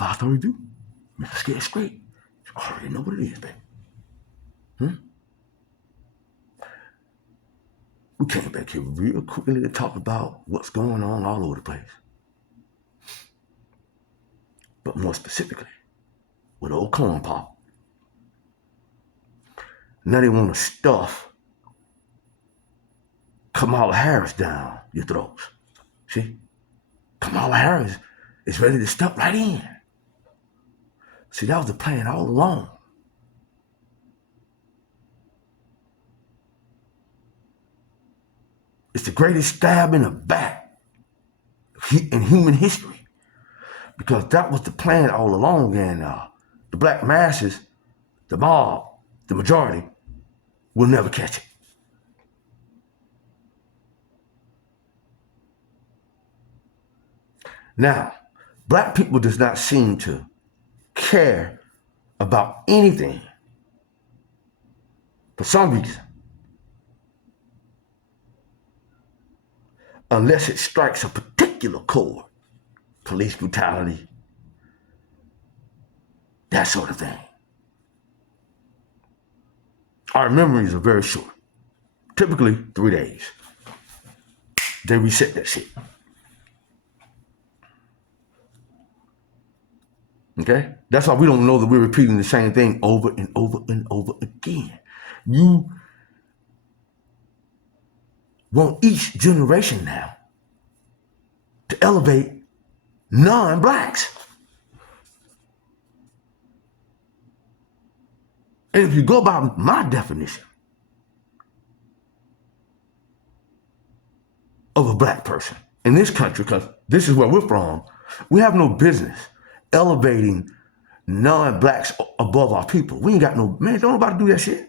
Article 532. Let's get it straight. You already know what it is, baby. We came back here real quickly to talk about what's going on all over the place. But more specifically, with old corn pop. Now they want to stuff Kamala Harris down your throats. See? Kamala Harris is ready to step right in. See, that was the plan all along. It's the greatest stab in the back in human history. Because that was the plan all along, and the black masses, the mob, the majority, will never catch it. Now, black people does not seem to care about anything for some reason, unless it strikes a particular chord. Police brutality, that sort of thing. Our memories are very short, typically 3 days. They reset that shit. Okay? That's why we don't know that we're repeating the same thing over and over and over again. You want each generation now to elevate non-blacks. And if you go by my definition of a black person in this country, because this is where we're from, we have no business elevating non-blacks above our people. We ain't got no, man, don't nobody do that shit.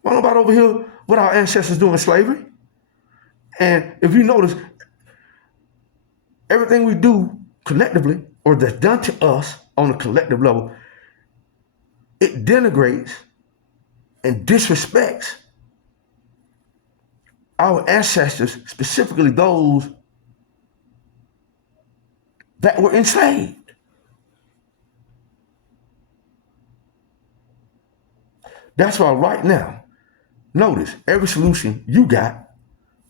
Why nobody over here what our ancestors doing in slavery? And if you notice, everything we do collectively, or that's done to us on a collective level, it denigrates and disrespects our ancestors, specifically those that were enslaved. That's why right now, notice every solution you got,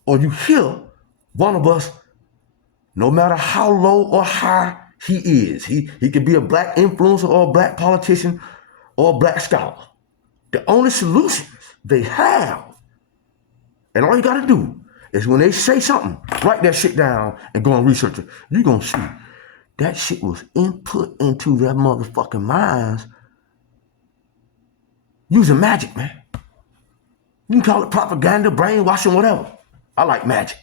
or you hear one of us, no matter how low or high he is, he could be a black influencer or a black politician or a black scholar. The only solutions they have, and all you gotta do is when they say something, write that shit down and go and research it. You're gonna see that shit was input into their motherfucking minds using magic, man. You can call it propaganda, brainwashing, whatever. I like magic,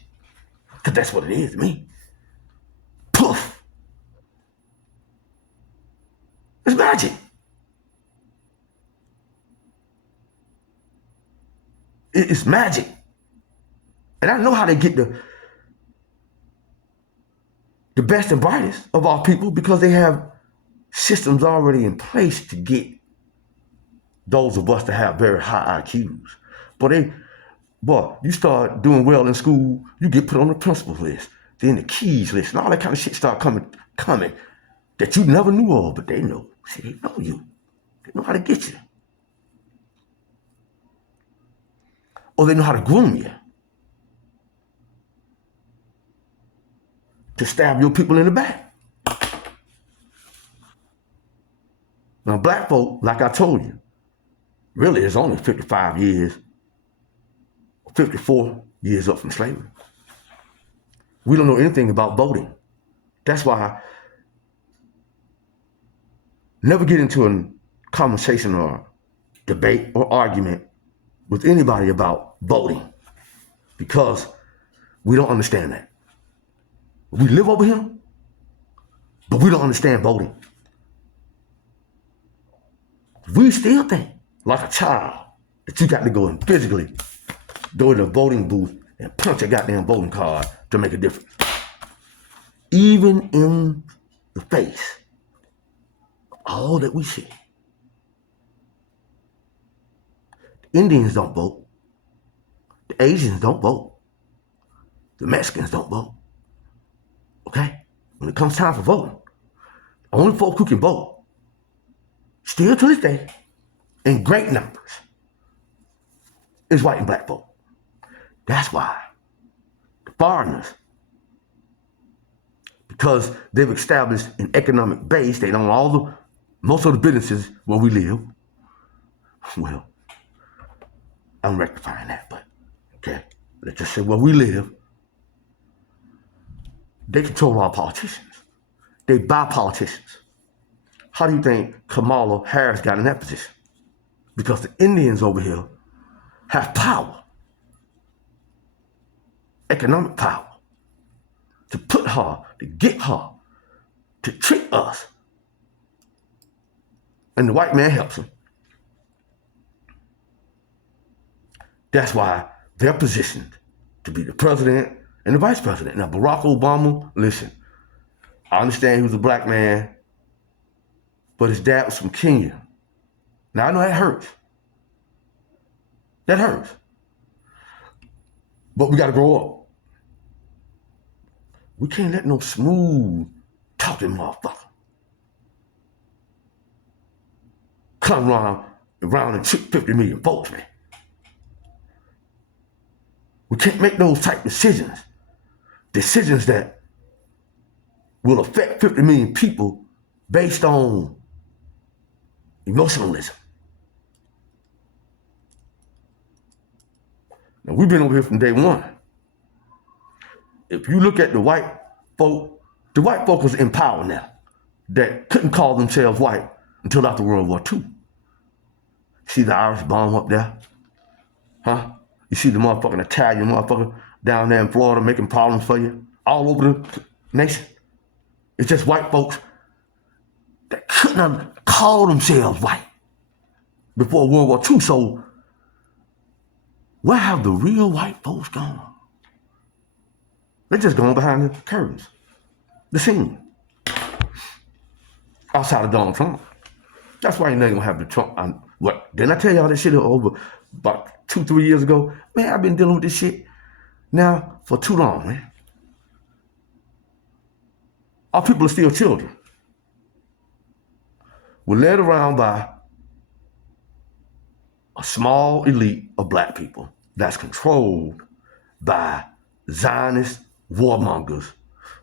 because that's what it is to me. Poof. It's magic. It's magic. And I know how they get the best and brightest of our people, because they have systems already in place to get those of us to have very high IQs. But you start doing well in school, you get put on the principal's list, then the keys list, and all that kind of shit start coming that you never knew of, but they know. See, they know you. They know how to get you. Or they know how to groom you to stab your people in the back. Now, black folk, like I told you, really is only 55 years, 54 years up from slavery. We don't know anything about voting. That's why never get into a conversation or debate or argument with anybody about voting, because we don't understand that. We live over here, but we don't understand voting. We still think, like a child, that you got to go and physically go to the voting booth and punch a goddamn voting card to make a difference. Even in the face of all that we see. The Indians don't vote. The Asians don't vote. The Mexicans don't vote. okay? When it comes time for voting, only folk who can vote, still to this day, in great numbers, is white and black folk. That's why the foreigners, because they've established an economic base, they own most of the businesses where we live. Well, I'm rectifying that, but okay, let's just say where we live, they control our politicians. They buy politicians. How do you think Kamala Harris got in that position? Because the Indians over here have power, economic power, to put her, to get her, to trick us. And the white man helps them. That's why they're positioned to be the president and the vice president. Now, Barack Obama, listen, I understand he was a black man, but his dad was from Kenya. Now, I know that hurts. That hurts. But we got to grow up. We can't let no smooth talking motherfucker come around and trick 50 million folks, man. We can't make those type decisions that will affect 50 million people based on emotionalism. Now, we've been over here from day one. If you look at the white folk is in power now that couldn't call themselves white until after World War II. See the Irish bomb up there? Huh? You see the motherfucking Italian motherfucker down there in Florida making problems for you all over the nation. It's just white folks that couldn't call themselves white before World War II. So where have the real white folks gone? They're just going behind the curtains, the scene, outside of Donald Trump. That's why you're not gonna have the Trump. What didn't I tell y'all this shit over about 2-3 years ago? Man, I've been dealing with this shit now for too long, man. Our people are still children. We're led around by a small elite of black people that's controlled by Zionist warmongers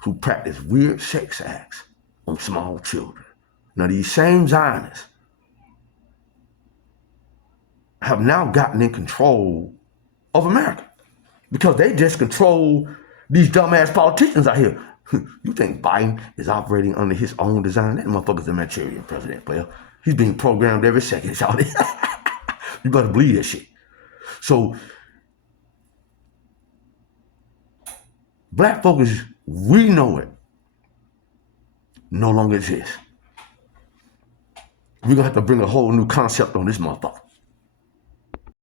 who practice weird sex acts on small children. Now, these same Zionists have now gotten in control of America because they just control these dumbass politicians out here. You think Biden is operating under his own design? That motherfucker's a Manchurian president, player. He's being programmed every second, y'all. You better believe that shit. So, black folks, we know it, no longer exists. We're gonna have to bring a whole new concept on this motherfucker.